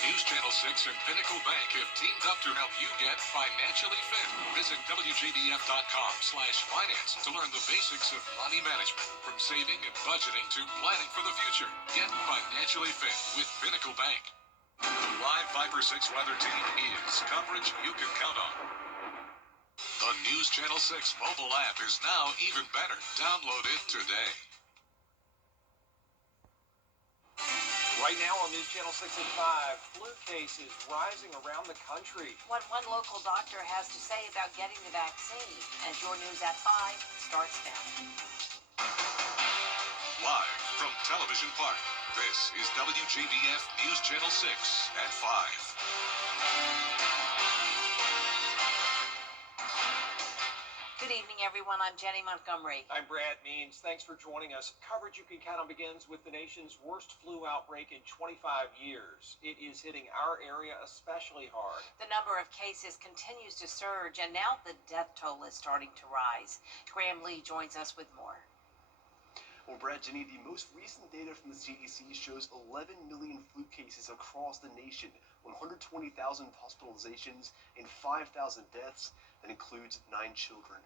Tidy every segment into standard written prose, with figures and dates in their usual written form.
News Channel 6 and Pinnacle Bank have teamed up to help you get financially fit. Visit WJBF.com/finance to learn the basics of money management, from saving and budgeting to planning for the future. Get financially fit with Pinnacle Bank. The live Viper 6 weather team is coverage you can count on. The News Channel 6 mobile app is now even better. Download it today. Right now on News Channel 6 at 5, flu cases rising around the country. What one local doctor has to say about getting the vaccine, as your News at 5 starts now. Live from Television Park, this is WJBF News Channel 6 at 5. Good evening, everyone. I'm Jenny Montgomery. I'm Brad Means. Thanks for joining us. Coverage you can count on begins with the nation's worst flu outbreak in 25 years. It is hitting our area especially hard. The number of cases continues to surge, and now the death toll is starting to rise. Graham Lee joins us with more. Well, Brad, Jenny, the most recent data from the CDC shows 11 million flu cases across the nation, 120,000 hospitalizations, and 5,000 deaths. That includes 9 children.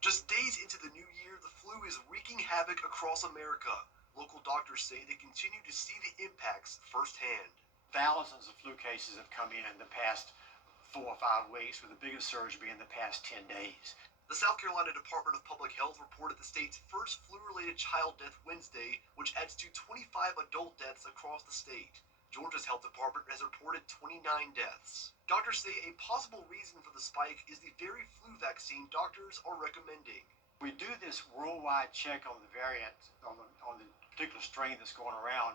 Just days into the new year, the flu is wreaking havoc across America. Local doctors say they continue to see the impacts firsthand. Thousands of flu cases have come in the past 4 or 5 weeks, with the biggest surge being the past 10 days. The South Carolina Department of Public Health reported the state's first flu-related child death Wednesday, which adds to 25 adult deaths across the state. Georgia's health department has reported 29 deaths. Doctors say a possible reason for the spike is the very flu vaccine doctors are recommending. We do this worldwide check on the variant, on the particular strain that's going around,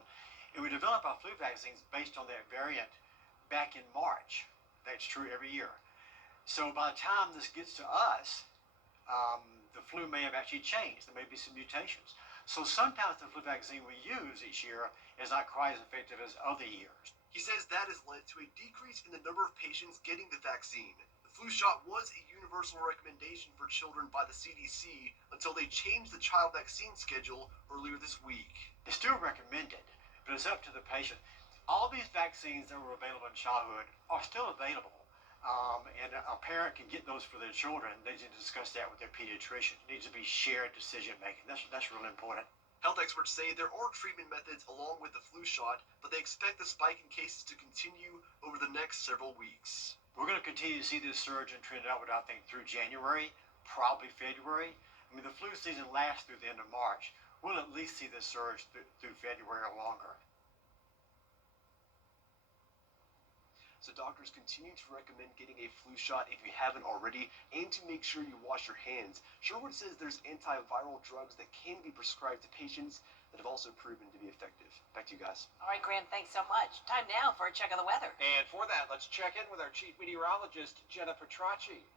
and we develop our flu vaccines based on that variant back in March. That's true every year. So by the time this gets to us, the flu may have actually changed. There may be some mutations. So sometimes the flu vaccine we use each year is not quite as effective as other years. He says that has led to a decrease in the number of patients getting the vaccine. The flu shot was a universal recommendation for children by the CDC until they changed the child vaccine schedule earlier this week. It's still recommended, but it's up to the patient. All these vaccines that were available in childhood are still available. And a parent can get those for their children. They need to discuss that with their pediatrician. It needs to be shared decision making. That's really important. Health experts say there are treatment methods along with the flu shot, but they expect the spike in cases to continue over the next several weeks. We're going to continue to see this surge and trend upward, I think, through January, probably February. I mean, the flu season lasts through the end of March. We'll at least see this surge through February or longer. So doctors continue to recommend getting a flu shot if you haven't already, and to make sure you wash your hands. Sherwood says there's antiviral drugs that can be prescribed to patients that have also proven to be effective. Back to you guys. All right, Graham, thanks so much. Time now for a check of the weather. And for that, let's check in with our chief meteorologist, Jenna Petracci.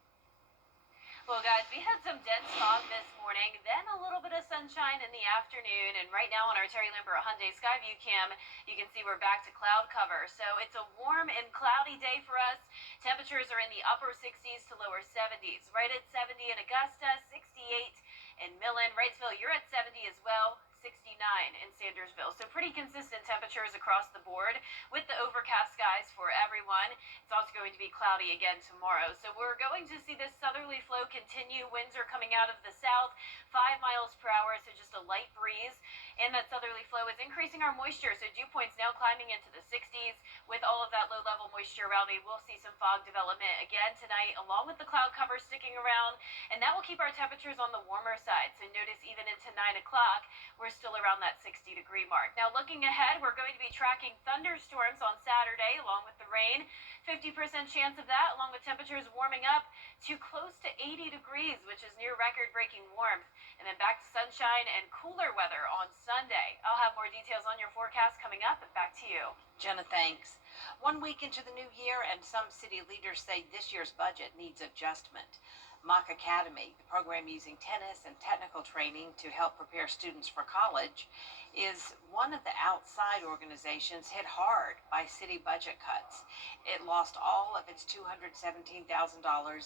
Well, guys, we had some dense fog this morning, then a little bit of sunshine in the afternoon, and right now on our Terry Lambert Hyundai Skyview cam, you can see we're back to cloud cover. So it's a warm and cloudy day for us. Temperatures are in the upper 60s to lower 70s. Right at 70 in Augusta, 68 in Millen. Wrightsville, you're at 70 as well. 69 in Sandersville. So pretty consistent temperatures across the board with the overcast skies for everyone. It's also going to be cloudy again tomorrow. So we're going to see this southerly flow continue. Winds are coming out of the south, 5 miles per hour, so just a light breeze. And that southerly flow is increasing our moisture. So dew points now climbing into the 60s. With all of that low level moisture around me, we'll see some fog development again tonight, along with the cloud cover sticking around. And that will keep our temperatures on the warmer side. So notice even into 9 o'clock, we're still around that 60-degree mark. Now looking ahead, we're going to be tracking thunderstorms on Saturday along with the rain. 50% chance of that, along with temperatures warming up to close to 80 degrees, which is near record-breaking warmth. And then back to sunshine and cooler weather on Sunday. I'll have more details on your forecast coming up. Back to you. Jenna, thanks. 1 week into the new year, and some city leaders say this year's budget needs adjustment. Mock Academy, the program using tennis and technical training to help prepare students for college, is one of the outside organizations hit hard by city budget cuts. It lost all of its $217,000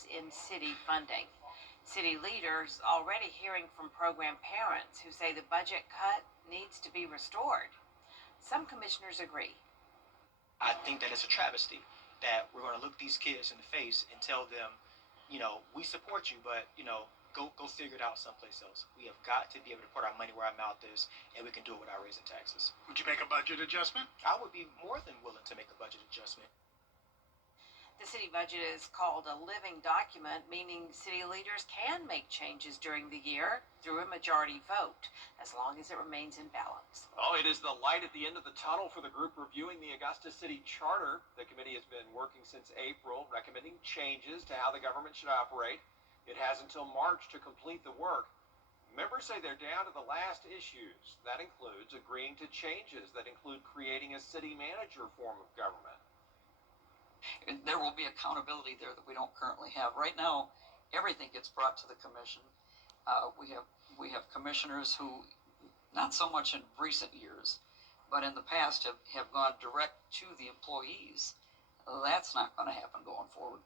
in city funding. City leaders already hearing from program parents who say the budget cut needs to be restored. Some commissioners agree. I think that it's a travesty that we're going to look these kids in the face and tell them, we support you, but go figure it out someplace else. We have got to be able to put our money where our mouth is, and we can do it without raising taxes. Would you make a budget adjustment? I would be more than willing to make a budget adjustment. The city budget is called a living document, meaning city leaders can make changes during the year through a majority vote, as long as it remains in balance. Oh, it is the light at the end of the tunnel for the group reviewing the Augusta City Charter. The committee has been working since April, recommending changes to how the government should operate. It has until March to complete the work. Members say they're down to the last issues. That includes agreeing to changes that include creating a city manager form of government. There will be accountability there that we don't currently have. Right now, everything gets brought to the commission. We have commissioners who, not so much in recent years, but in the past have gone direct to the employees. That's not going to happen going forward.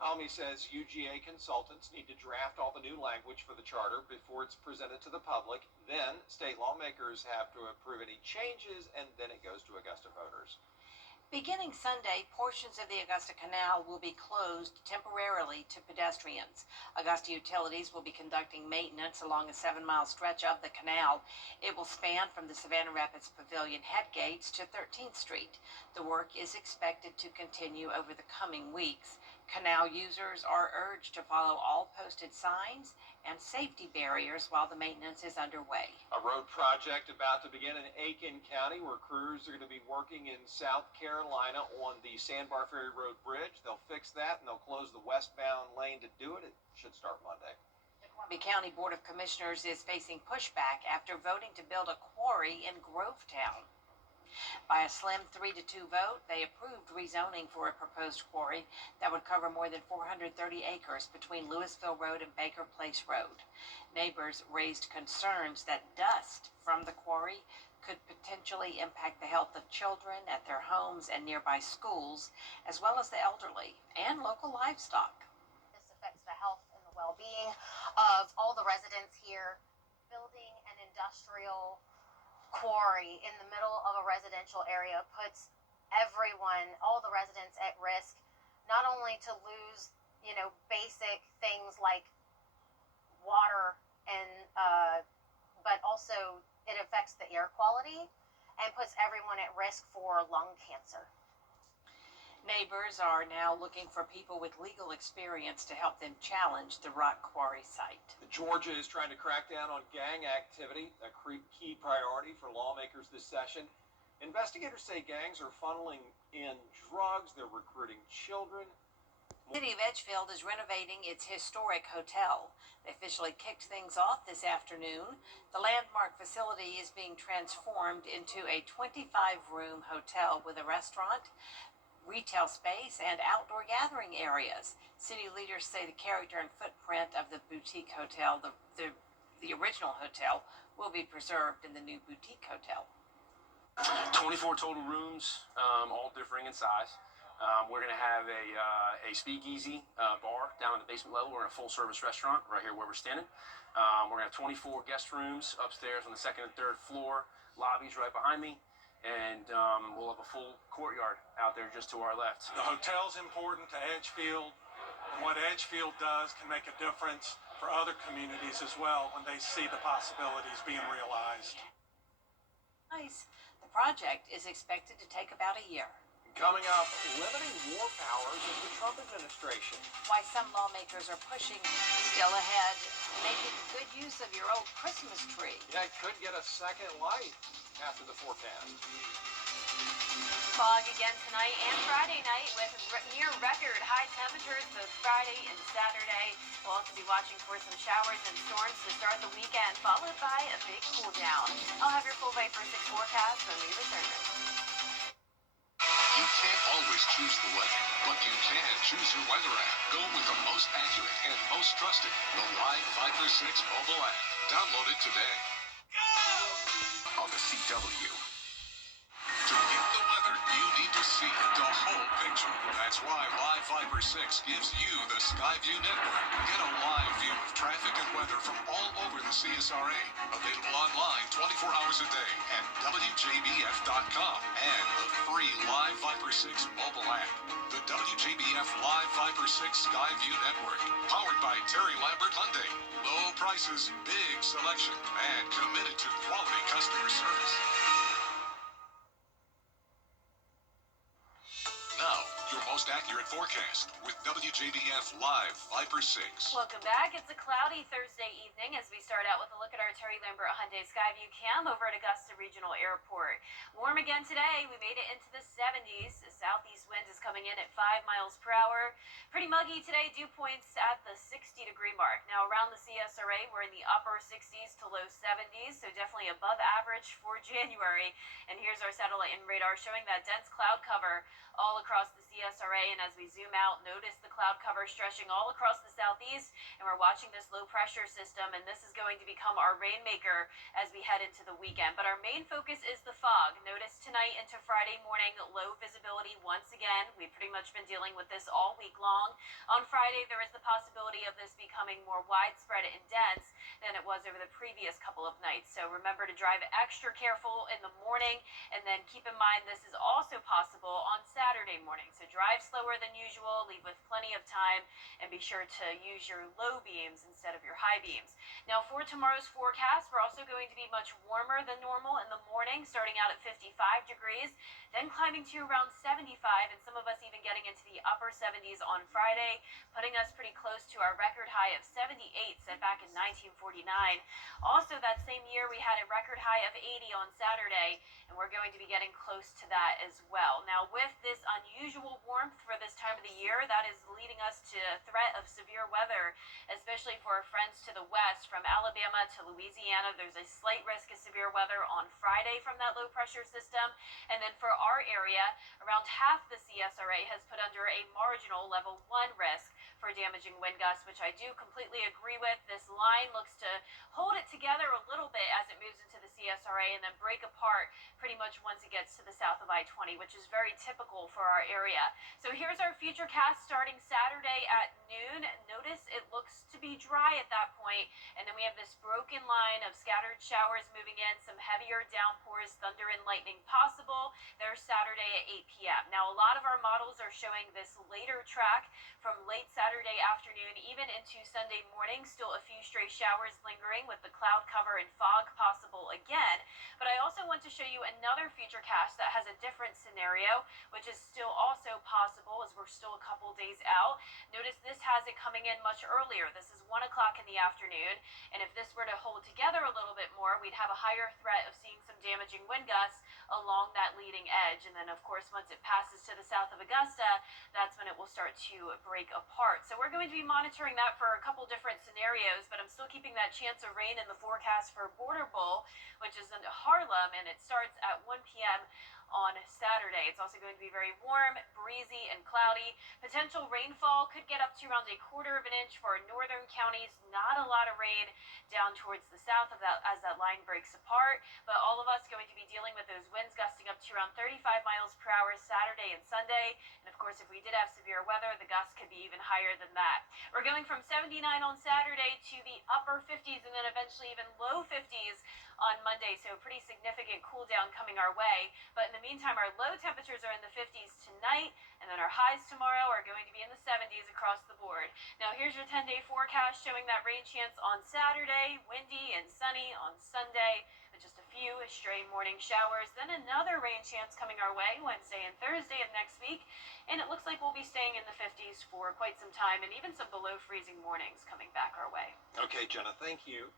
Almy says UGA consultants need to draft all the new language for the charter before it's presented to the public. Then state lawmakers have to approve any changes, and then it goes to Augusta voters. Beginning Sunday, portions of the Augusta Canal will be closed temporarily to pedestrians. Augusta Utilities will be conducting maintenance along a 7-mile stretch of the canal. It will span from the Savannah Rapids Pavilion head gates to 13th Street. The work is expected to continue over the coming weeks. Canal users are urged to follow all posted signs and safety barriers while the maintenance is underway. A road project about to begin in Aiken County, where crews are going to be working in South Carolina on the Sandbar Ferry Road Bridge. They'll fix that and they'll close the westbound lane to do it. It should start Monday. The Columbia County Board of Commissioners is facing pushback after voting to build a quarry in Grovetown. By a slim 3-2 vote, they approved rezoning for a proposed quarry that would cover more than 430 acres between Louisville Road and Baker Place Road. Neighbors raised concerns that dust from the quarry could potentially impact the health of children at their homes and nearby schools, as well as the elderly and local livestock. This affects the health and the well-being of all the residents here. Building an industrial quarry in the middle of a residential area puts everyone, all the residents, at risk, not only to lose, basic things like water and but also it affects the air quality and puts everyone at risk for lung cancer. Neighbors are now looking for people with legal experience to help them challenge the rock quarry site. Georgia is trying to crack down on gang activity, a key priority for lawmakers this session. Investigators say gangs are funneling in drugs, they're recruiting children. The city of Edgefield is renovating its historic hotel. They officially kicked things off this afternoon. The landmark facility is being transformed into a 25-room hotel with a restaurant, retail space, and outdoor gathering areas. City leaders say the character and footprint of the boutique hotel, the original hotel, will be preserved in the new boutique hotel. 24 total rooms, all differing in size. We're going to have a speakeasy bar down at the basement level. We're in a full-service restaurant right here where we're standing. We're going to have 24 guest rooms upstairs on the second and third floor. Lobbies right behind me. And we'll have a full courtyard out there just to our left. The hotel's important to Edgefield, and what Edgefield does can make a difference for other communities as well when they see the possibilities being realized. Nice. The project is expected to take about a year. Coming up, limiting war powers of the Trump administration. Why some lawmakers are pushing. Still ahead, making good use of your old Christmas tree. Yeah, it could get a second life after the forecast. Fog again tonight and Friday night with near record high temperatures both Friday and Saturday. We'll also be watching for some showers and storms to start the weekend, followed by a big cool down. I'll have your full Viper 6 forecast when we return. You can't always choose the weather, but you can choose your weather app. Go with the most accurate and most trusted, the Live Viper 6 mobile app. Download it today. On the CW. To get the weather you need to see the whole picture. coverage. That's why Live Viper 6 gives you the Skyview network. Get a live view of traffic and weather from all over the CSRA. Available online 24 hours a day at WJBF.com and the free Live Viper 6 mobile app. The WJBF Live Viper 6 Skyview network. Powered by Terry Lambert Hyundai. Low prices, big selection, and committed to quality customer service. Now, your most accurate forecast with WJBF Live Viper 6. Welcome back. It's a cloudy Thursday evening as we start out with a look at our Terry Lambert Hyundai Skyview cam over at Augusta Regional Airport. Warm again today. We made it into the 70s. The southeast wind is coming in at 5 miles per hour. Pretty muggy today. Dew points at the 60-degree mark. Now around the CSRA, we're in the upper 60s to low 70s, so definitely above average for January. And here's our satellite and radar showing that dense cloud cover all across the CSRA, and as we zoom out, notice the cloud cover stretching all across the southeast, and we're watching this low pressure system, and this is going to become our rainmaker as we head into the weekend. But our main focus is the fog. Notice tonight into Friday morning, low visibility once again. We've pretty much been dealing with this all week long. On Friday, there is the possibility of this becoming more widespread and dense than it was over the previous couple of nights. So remember to drive extra careful in the morning, and then keep in mind this is also possible on Saturday morning. So drive slower than usual, leave with plenty of time, and be sure to use your low beams instead of your high beams. Now for tomorrow's forecast, we're also going to be much warmer than normal in the morning, starting out at 55 degrees, then climbing to around 75, and some of us even getting into the upper 70s on Friday, putting us pretty close to our record high of 78 set back in 1949. Also that same year, we had a record high of 80 on Saturday, and we're going to be getting close to that as well. Now with this unusual warmth for this time of the year, that is leading us to a threat of severe weather, especially for our friends to the west from Alabama to Louisiana. There's a slight risk of severe weather on Friday from that low pressure system, and then for our area, around half the CSRA has put under a marginal level 1 risk for damaging wind gusts, which I do completely agree with. This line looks to hold it together a little bit as it moves into the CSRA and then break apart pretty much once it gets to the south of I-20, which is very typical for our area. So here's our future cast starting Saturday at noon. Notice it looks to be dry at that point, and then we have this broken line of scattered showers moving in, some heavier downpours, thunder and lightning possible. There's Saturday at 8 p.m. Now a lot of our models are showing this later track from late Saturday afternoon even into Sunday morning. Still a few stray showers lingering with the cloud cover and fog possible again. But I also want to show you another future cast that has a different scenario, which is still also possible as we're still a couple days out. Notice this has it coming in much earlier. This is 1 o'clock in the afternoon, and if this were to hold together a little bit more, we'd have a higher threat of seeing some damaging wind gusts along that leading edge. And then of course, once it passes to the south of Augusta, that's when it will start to break apart. So we're going to be monitoring that for a couple different scenarios, but I'm still keeping that chance of rain in the forecast for Border Bowl, which is in Harlem, and it starts at 1 p.m. on Saturday. It's also going to be very warm, breezy, and cloudy. Potential rainfall could get up to around 1/4 of an inch for our northern counties. Not a lot of rain down towards the south of that as that line breaks apart, but all of us going to be dealing with those winds gusting up to around 35 miles per hour Saturday and Sunday. And of course, if we did have severe weather, the gusts could be even higher than that. We're going from 79 on Saturday to the upper 50s and then eventually even low 50s on Monday, so a pretty significant cool down coming our way. But in the meantime, our low temperatures are in the 50s tonight, and then our highs tomorrow are going to be in the 70s across the board. Now here's your 10-day forecast showing that rain chance on Saturday, windy and sunny on Sunday, with just a few stray morning showers. Then another rain chance coming our way Wednesday and Thursday of next week, and it looks like we'll be staying in the 50s for quite some time, and even some below freezing mornings coming back our way. Okay, Jenna, thank you.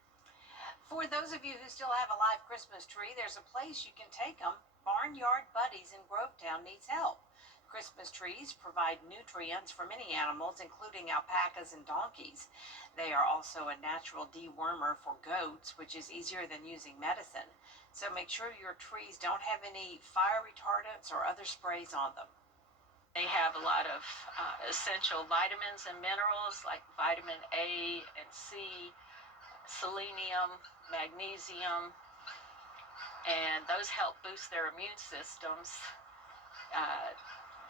For those of you who still have a live Christmas tree, there's a place you can take them. Barnyard Buddies in Grovetown needs help. Christmas trees provide nutrients for many animals, including alpacas and donkeys. They are also a natural dewormer for goats, which is easier than using medicine. So make sure your trees don't have any fire retardants or other sprays on them. They have a lot of essential vitamins and minerals like vitamin A and C, selenium, magnesium, and those help boost their immune systems.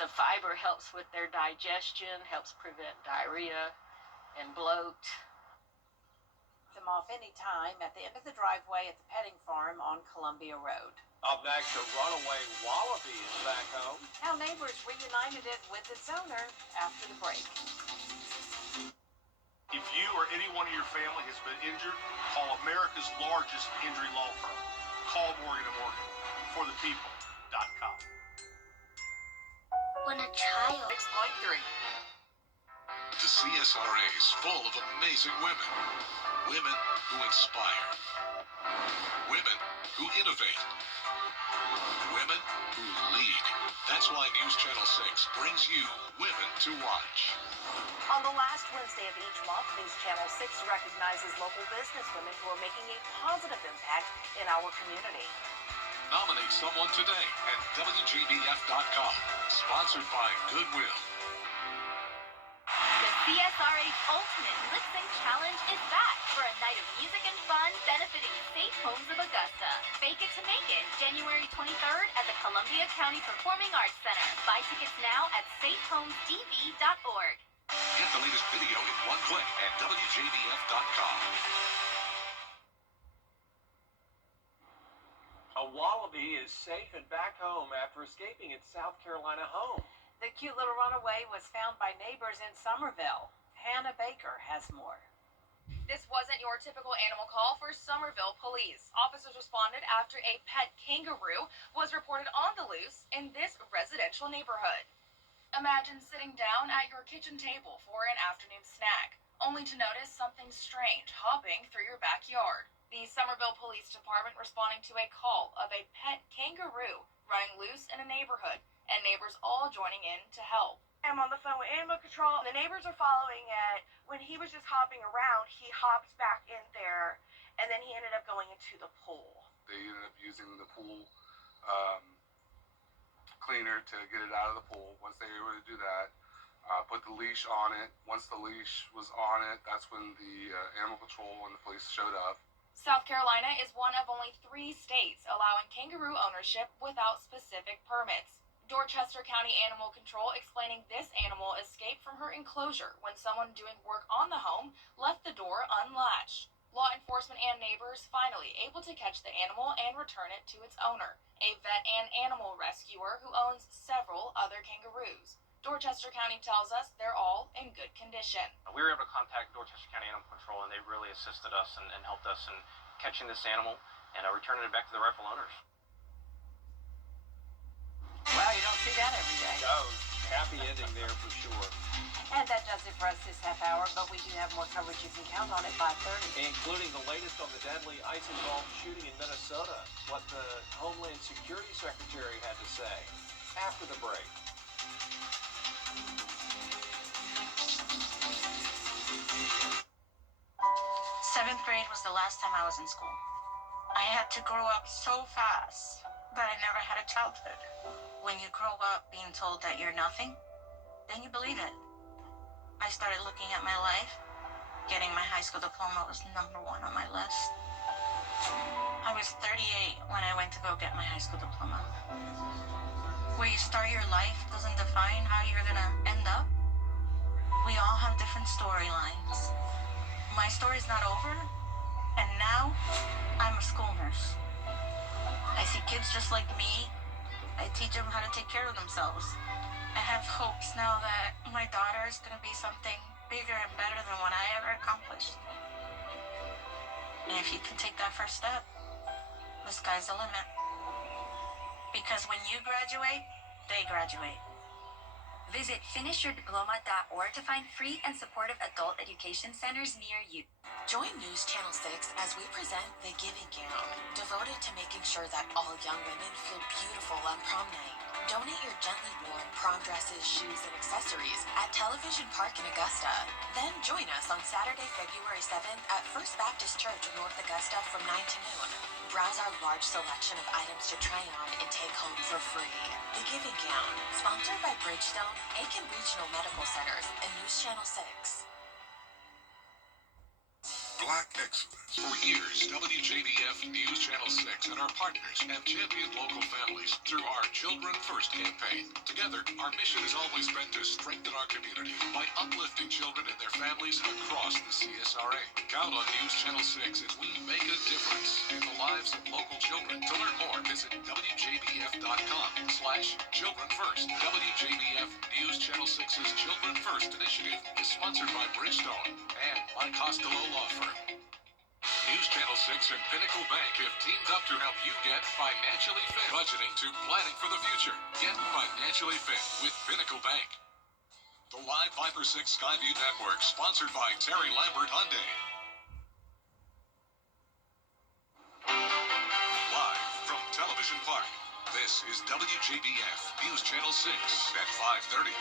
The fiber helps with their digestion, helps prevent diarrhea and bloat. Them off anytime at the end of the driveway at the petting farm on Columbia Road. Up next, a runaway wallaby is back home. How neighbors reunited it with its owner after the break. If you or anyone in your family has been injured, call America's largest injury law firm. Call Morgan & Morgan. ForThePeople.com. When a child 6.3. The CSRA is full of amazing women. Women who inspire. Women who innovate. Women who lead. That's why News Channel 6 brings you Women to Watch. On the last Wednesday of each month, News Channel 6 recognizes local businesswomen who are making a positive impact in our community. Nominate someone today at WJBF.com. Sponsored by Goodwill. The CSRA's Ultimate Lip Sync Challenge is back for a night of music and fun benefiting Safe Homes of Augusta. Fake it to make it, January 23rd at the Columbia County Performing Arts Center. Buy tickets now at safehomesdv.org. Get the latest video in one click at WJBF.com. A wallaby is safe and back home after escaping its South Carolina home. The cute little runaway was found by neighbors in Somerville. Hannah Baker has more. This wasn't your typical animal call for Somerville police. Officers responded after a pet kangaroo was reported on the loose in this residential neighborhood. Imagine sitting down at your kitchen table for an afternoon snack, only to notice something strange hopping through your backyard. The Somerville Police Department responding to a call of a pet kangaroo running loose in a neighborhood, and neighbors all joining in to help. I'm on the phone with Animal Control. The neighbors are following it. When he was just hopping around, he hopped back in there, and then he ended up going into the pool. They ended up using the pool cleaner to get it out of the pool. Once they were able to do that, put the leash on it. Once the leash was on it, that's when the Animal Control and the police showed up. South Carolina is one of only 3 states allowing kangaroo ownership without specific permits. Dorchester County Animal Control explaining this animal escaped from her enclosure when someone doing work on the home left the door unlatched. Law enforcement and neighbors finally able to catch the animal and return it to its owner, a vet and animal rescuer who owns several other kangaroos. Dorchester County tells us they're all in good condition. We were able to contact Dorchester County Animal Control, and they really assisted us and helped us in catching this animal and returning it back to the rightful owners. Wow, you don't see that every day. Oh, happy ending there for sure. And that does it for us this half hour, but we do have more coverage. You can count on at 5:30. Including the latest on the deadly ICE-involved shooting in Minnesota. What the Homeland Security Secretary had to say after the break. Seventh grade was the last time I was in school. I had to grow up so fast that I never had a childhood. When you grow up being told that you're nothing, then you believe it. I started looking at my life. Getting my high school diploma was number 1 on my list. I was 38 when I went to go get my high school diploma. Where you start your life doesn't define how you're gonna end up. We all have different storylines. My story's not over, and now I'm a school nurse. I see kids just like me. I teach them how to take care of themselves. I have hopes now that my daughter is gonna be something bigger and better than what I ever accomplished. And if you can take that first step, the sky's the limit. Because when you graduate, they graduate. Visit finishyourdiploma.org to find free and supportive adult education centers near you. Join News Channel 6 as we present The Giving Gown, devoted to making sure that all young women feel beautiful on prom night. Donate your gently worn prom dresses, shoes, and accessories at Television Park in Augusta. Then join us on Saturday, February 7th at First Baptist Church in North Augusta from 9 to noon. Browse our large selection of items to try on and take home for free. The Giving Gown, sponsored by Bridgestone, Aiken Regional Medical Centers, and News Channel 6. Black excellence. For years, WJBF News Channel 6 and our partners have championed local families through our Children First campaign. Together, our mission has always been to strengthen our community by uplifting children and their families across the CSRA. Count on News Channel 6 as we make a difference in the lives of local children. To learn more, visit WJBF.com/Children First. WJBF News Channel 6's Children First initiative is sponsored by Bridgestone and by Costello Law Firm. News Channel 6 and Pinnacle Bank have teamed up to help you get financially fit. Budgeting to planning for the future. Get financially fit with Pinnacle Bank. The live Viper 6 Skyview Network, sponsored by Terry Lambert Hyundai. Live from Television Park, this is WJBF News Channel 6 at 5:30.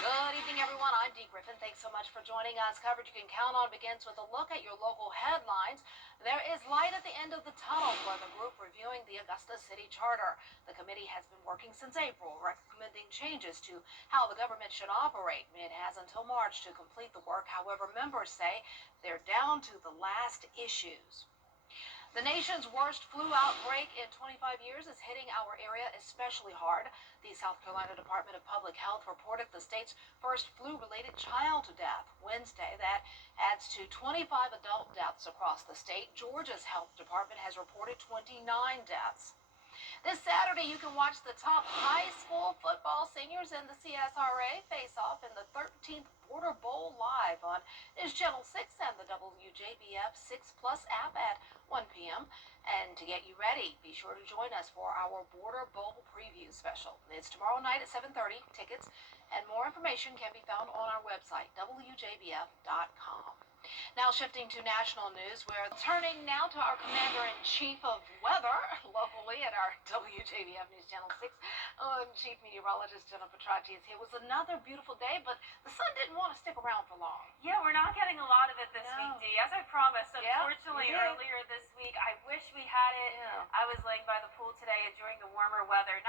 Good evening, everyone. I'm Dee Griffin. Thanks so much for joining us. Coverage you can count on begins with a look at your local headlines. There is light at the end of the tunnel for the group reviewing the Augusta City Charter. The committee has been working since April, recommending changes to how the government should operate. It has until March to complete the work. However, members say they're down to the last issues. The nation's worst flu outbreak in 25 years is hitting our area especially hard. The South Carolina Department of Public Health reported the state's first flu-related child death Wednesday. That adds to 25 adult deaths across the state. Georgia's health department has reported 29 deaths. This Saturday, you can watch the top high school football seniors in the CSRA face off in the 13th Border Bowl live on News Channel 6 and the WJBF 6 Plus app at 1 p.m. And to get you ready, be sure to join us for our Border Bowl preview special. It's tomorrow night at 7:30. Tickets and more information can be found on our website, WJBF.com. Now shifting to national news, we're turning now to our Commander-in-Chief of Weather locally at our WJBF News Channel 6. Chief Meteorologist Jenna Petracci is here. It was another beautiful day, but the sun didn't want to stick around for long. Yeah, we're not getting a lot of it this week, Dee. As I promised, Yeah, unfortunately, you did. earlier this week, I wish we had it. Yeah. I was laying by the pool today enjoying the warmer weather.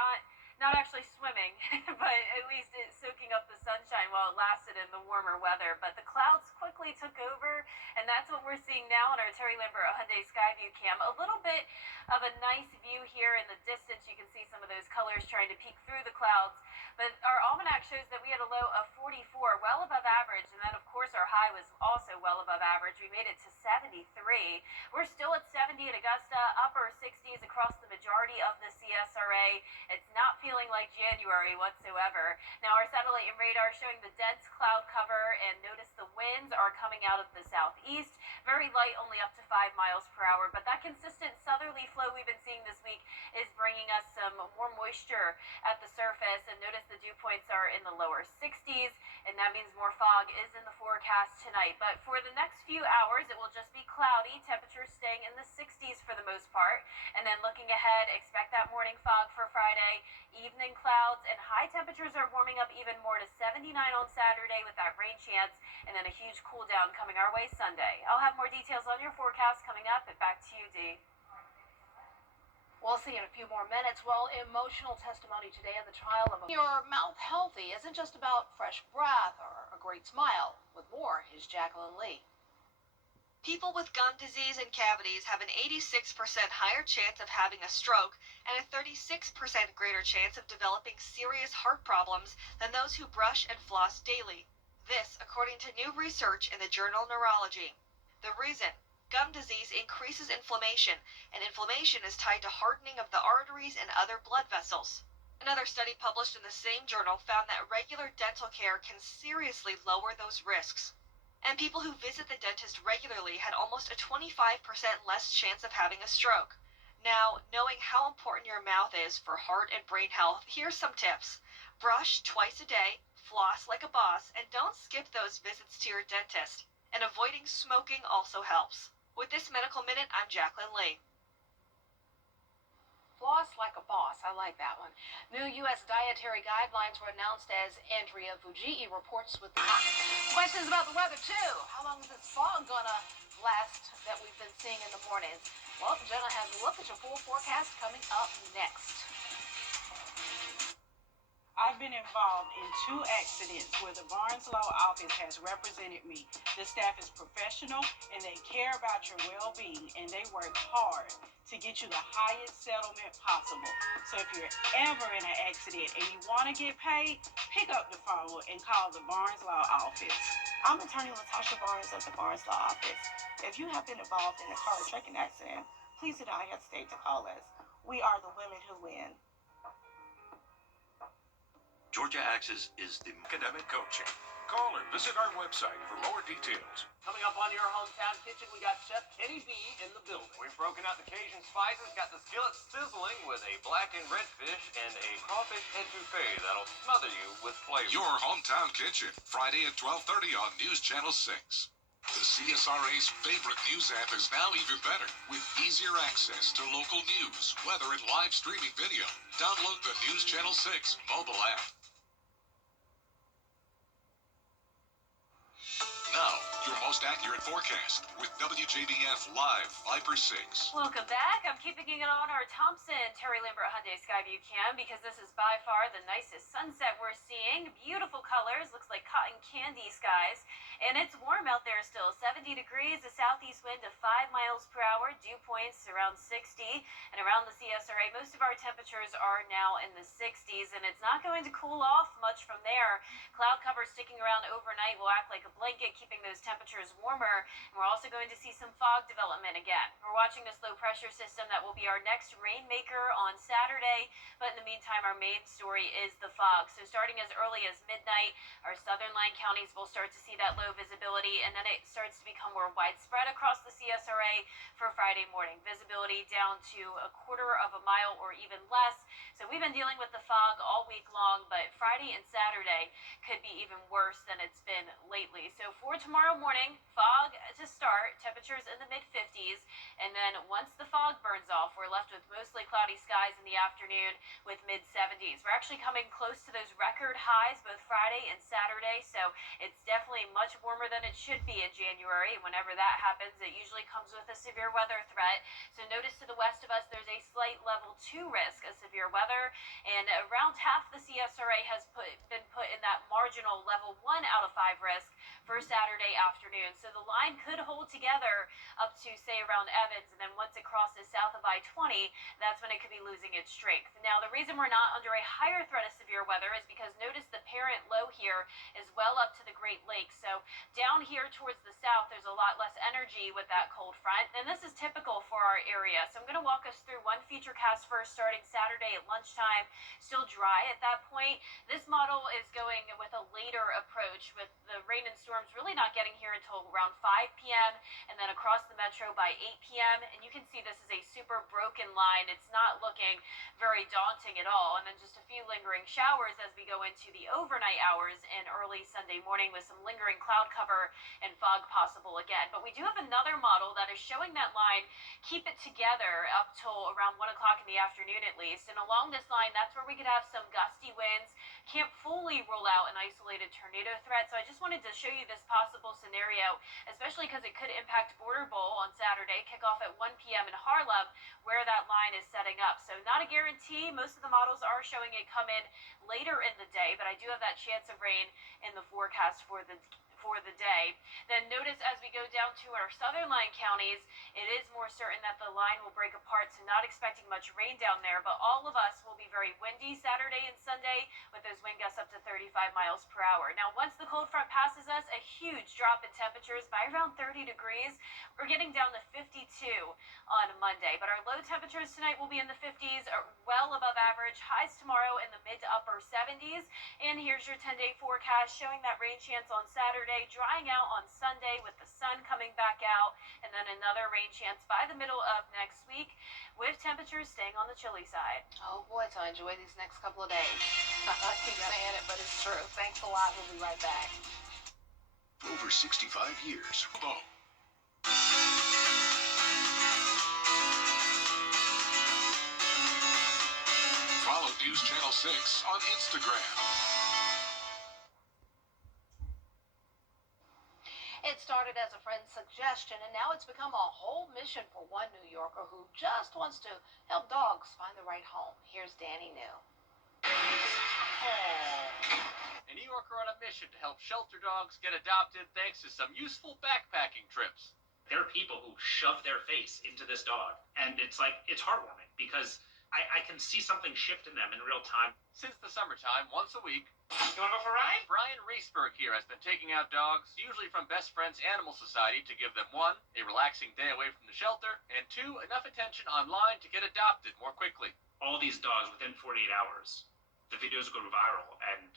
Not actually swimming, but at least it's soaking up the sunshine while it lasted in the warmer weather. But the clouds quickly took over, and that's what we're seeing now on our Terry Lambert Hyundai Skyview cam. A little bit of a nice view here in the distance. You can see some of those colors trying to peek through the clouds. But our almanac shows that we had a low of 44, well above average. And then, of course, our high was also well above average. We made it to 73. We're still at 70 at Augusta, upper 60s across the majority of the CSRA. It's not feeling like January whatsoever. Now, our satellite and radar showing the dense cloud cover, and notice the winds are coming out of the southeast. Very light, only up to 5 miles per hour. But that consistent southerly flow we've been seeing this week is bringing us some more moisture at the surface. And notice the dew points are in the lower 60s, and that means more fog is in the forecast tonight. But for the next few hours, it will just be cloudy, temperatures staying in the 60s for the most part. And then looking ahead, expect that morning fog for Friday, evening clouds, and high temperatures are warming up even more to 79 on Saturday with that rain chance, and then a huge cool down coming our way Sunday. I'll have more details on your forecast coming up, and back to you, Dee. We'll see in a few more minutes. Well, emotional testimony today in the trial of Your Mouth Healthy isn't just about fresh breath or a great smile. With more, here's Jacqueline Lee. People with gum disease and cavities have an 86% higher chance of having a stroke and a 36% greater chance of developing serious heart problems than those who brush and floss daily. This, according to new research in the journal Neurology. The reason? Gum disease increases inflammation, and inflammation is tied to hardening of the arteries and other blood vessels. Another study published in the same journal found that regular dental care can seriously lower those risks. And people who visit the dentist regularly had almost a 25% less chance of having a stroke. Now, knowing how important your mouth is for heart and brain health, here's some tips. Brush twice a day, floss like a boss, and don't skip those visits to your dentist. And avoiding smoking also helps. With this Medical Minute, I'm Jacqueline Lee. Floss like a boss. I like that one. New U.S. dietary guidelines were announced as Andrea Fujii reports with the questions about the weather, too. How long is this fog going to last that we've been seeing in the mornings? Well, Jenna has a look at your full forecast coming up next. I've been involved in 2 accidents where the Barnes Law Office has represented me. The staff is professional and they care about your well-being, and they work hard to get you the highest settlement possible. So if you're ever in an accident and you want to get paid, pick up the phone and call the Barnes Law Office. I'm attorney Latasha Barnes of the Barnes Law Office. If you have been involved in a car or trucking accident, please do not hesitate to call us. We are the women who win. Georgia Access is the academic coaching. Call or visit our website for more details. Coming up on your hometown kitchen, we got Chef Kenny B in the building. We've broken out the Cajun spices, got the skillet sizzling with a black and red fish and a crawfish etouffee that'll smother you with flavor. Your hometown kitchen, Friday at 12:30 on News Channel 6. The CSRA's favorite news app is now even better with easier access to local news, weather, and live streaming video. Download the News Channel 6 mobile app. Now, your most accurate forecast with WJBF Live Viper 6. Welcome back. I'm keeping it on our Thompson Terry Lambert Hyundai Skyview cam because this is by far the nicest sunset we're seeing. Beautiful colors, looks like cotton candy skies. And it's warm out there still, 70 degrees, a southeast wind of 5 miles per hour, dew points around 60. And around the CSRA, most of our temperatures are now in the 60s, and it's not going to cool off much from there. Cloud cover sticking around overnight will act like a blanket, keeping those temperatures warmer. And we're also going to see some fog development again. We're watching this low pressure system that will be our next rainmaker on Saturday, but in the meantime, our main story is the fog. So starting as early as midnight, our southern line counties will start to see that low visibility, and then it starts to become more widespread across the CSRA for Friday morning. Visibility down to a quarter of a mile or even less. So we've been dealing with the fog all week long, but Friday and Saturday could be even worse than it's been lately. So for tomorrow morning, fog to start, temperatures in the mid-50s, and then once the fog burns off, we're left with mostly cloudy skies in the afternoon with mid-70s. We're actually coming close to those record highs both Friday and Saturday, so it's definitely much warmer than it should be in January. Whenever that happens, it usually comes with a severe weather threat. So notice to the west of us, there's a slight level 2 risk of severe weather, and around half the CSRA has been put in that marginal level 1 out of 5 risk for Saturday afternoon. So the line could hold together up to, say, around Evans, and then once it crosses south of I-20, that's when it could be losing its strength. Now, the reason we're not under a higher threat of severe weather is because notice the parent low here is well up to the Great Lakes. So down here towards the south, there's a lot less energy with that cold front, and this is typical for our area. So I'm going to walk us through one feature cast first, starting Saturday at lunchtime. Still dry at that point. This model is going with a later approach, with the rain and storms really not getting here until around 5 p.m. and then across the metro by 8 p.m. And you can see this is a super broken line. It's not looking very daunting at all. And then just a few lingering showers as we go into the overnight hours and early Sunday morning with some lingering cloud cover and fog possible again. But we do have another model that is showing that line keep it together up till around 1 o'clock in the afternoon at least. And along this line, that's where we could have some gusty winds. Can't fully rule out an isolated tornado threat. So I just wanted to show you this possible scenario, especially because it could impact Border Bowl on Saturday, kick off at 1 p.m. in Harlem, where that line is setting up. So not a guarantee. Most of the models are showing it come in later in the day, but I do have that chance of rain in the forecast for the day. Then notice as we go down to our southern line counties, it is more certain that the line will break apart, so not expecting much rain down there, but all of us will be very windy Saturday and Sunday with those wind gusts up to 35 miles per hour. Now, once the cold front passes us, a huge drop in temperatures by around 30 degrees. We're getting down to 52 on Monday, but our low temperatures tonight will be in the 50s, well above average. Highs tomorrow in the mid to upper 70s. And here's your 10-day forecast showing that rain chance on Saturday, drying out on Sunday with the sun coming back out, and then another rain chance by the middle of next week with temperatures staying on the chilly side. Oh boy, so enjoy these next couple of days. I keep saying it, but it's true. Thanks a lot. We'll be right back. Over 65 years. Follow News Channel 6 on Instagram. It started as a friend's suggestion, and now it's become a whole mission for one New Yorker who just wants to help dogs find the right home. Here's Danny New. A New Yorker on a mission to help shelter dogs get adopted thanks to some useful backpacking trips. There are people who shove their face into this dog, and it's heartwarming because I can see something shift in them in real time. Since the summertime, once a week, You want to go for a ride? Brian Reesberg here has been taking out dogs, usually from Best Friends Animal Society, to give them 1, a relaxing day away from the shelter, and 2, enough attention online to get adopted more quickly. All these dogs within 48 hours, the videos would go viral, and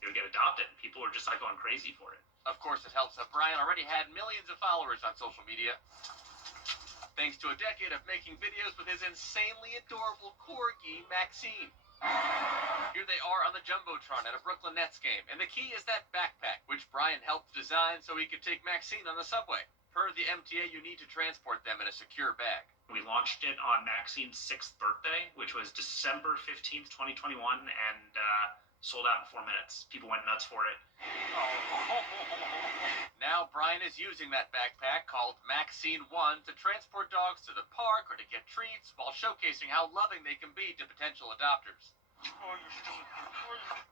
they would get adopted. People are just going crazy for it. Of course, it helps that Brian already had millions of followers on social media, thanks to a decade of making videos with his insanely adorable corgi, Maxine. Here they are on the Jumbotron at a Brooklyn Nets game, and the key is that backpack, which Brian helped design so he could take Maxine on the subway. Per the MTA, you need to transport them in a secure bag. We launched it on Maxine's 6th birthday, which was December 15th, 2021, and sold out in 4 minutes. People went nuts for it. Now Brian is using that backpack called Maxine 1 to transport dogs to the park or to get treats while showcasing how loving they can be to potential adopters.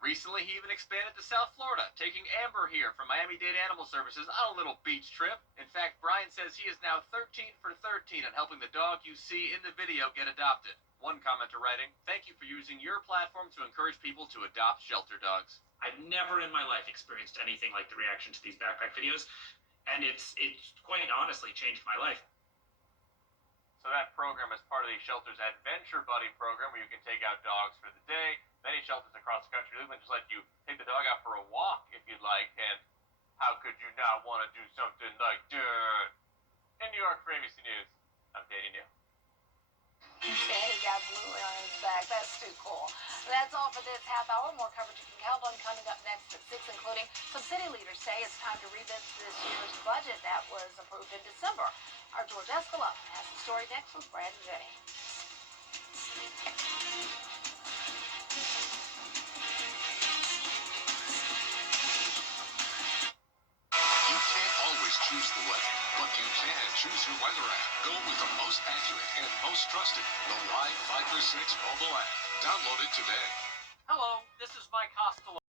Recently, he even expanded to South Florida, taking Amber here from Miami-Dade Animal Services on a little beach trip. In fact, Brian says he is now 13 for 13 on helping the dog you see in the video get adopted. One commenter writing, "Thank you for using your platform to encourage people to adopt shelter dogs." I've never in my life experienced anything like the reaction to these backpack videos, and it's quite honestly changed my life. So that program is part of the Shelter's Adventure Buddy program, where you can take out dogs for the day. Many shelters across the country even just let you take the dog out for a walk if you'd like, and how could you not want to do something like that? In New York for ABC News, I'm Danny New. He got blue on his back. That's too cool. That's all for this half hour. More coverage you can count on coming up next at 6, including some city leaders say it's time to revisit this year's budget that was approved in December. Our George Escala has the story next with Brad and Jenny. You can't always choose the weather, but you can choose your weather app. Go with the most accurate and most trusted, the Live Viper 6 mobile app. Download it today. Hello.